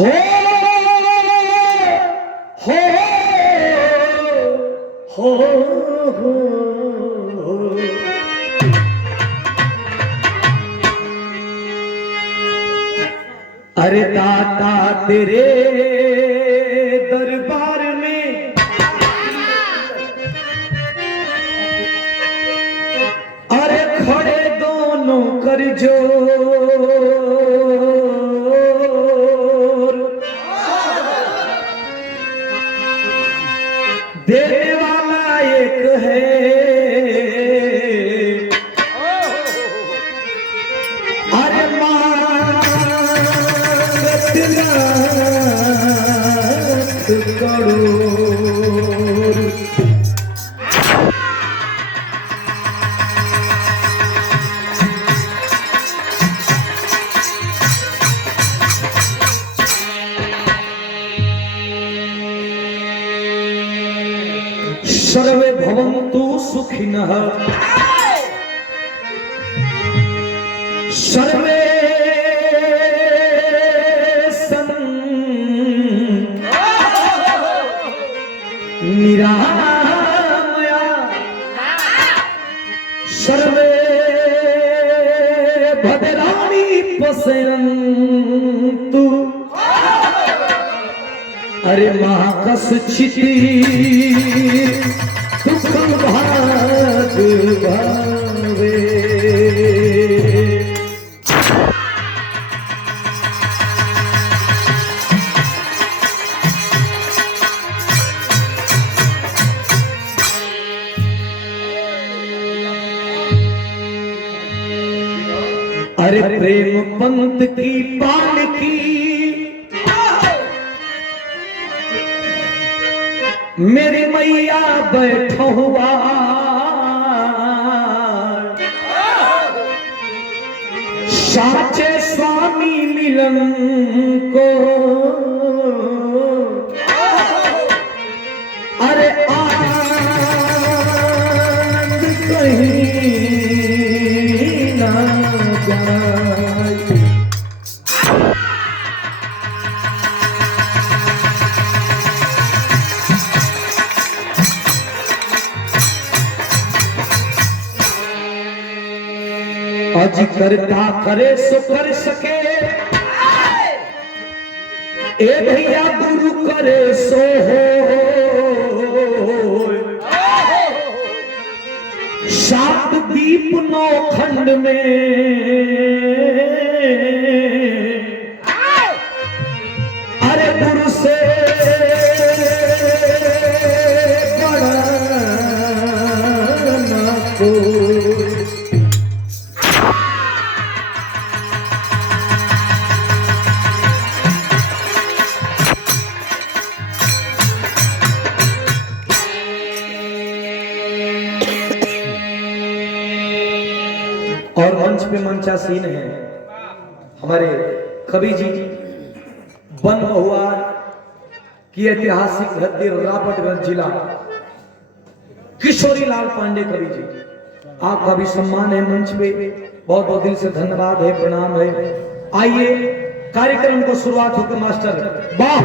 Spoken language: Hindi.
हो हो हो हो अरे दाता तेरे दरबार में अरे खड़े दोनों कर जोर देने वाला एक है अरे मांगत लाख करोड़ सर्वे भवन्तु सुखिनः सर्वे निरामया सर्वे भद्राणि पश्यन्तु अरे माँ कस्चिति दुःखं भाग भावे अरे प्रेम पंत की पान की मेरी मैया बैठो हुआ साचे स्वामी मिलन को अरे आनंद कहीं ना जाए अज करता करे सो कर सके ए भैया गुरु करे सो हो सात दीप नौ खंड में अरे गुरु से बड़ा ना कोई और मंच पे मंचासीन है हमारे कवि जी बन महुआर की ऐतिहासिक हद्दी राबर्टगंज जिला किशोरी लाल पांडे कवि जी, आपका भी सम्मान है मंच पे, बहुत बहुत दिल से धन्यवाद है, प्रणाम है। आइए कार्यक्रम को शुरुआत होकर मास्टर वाह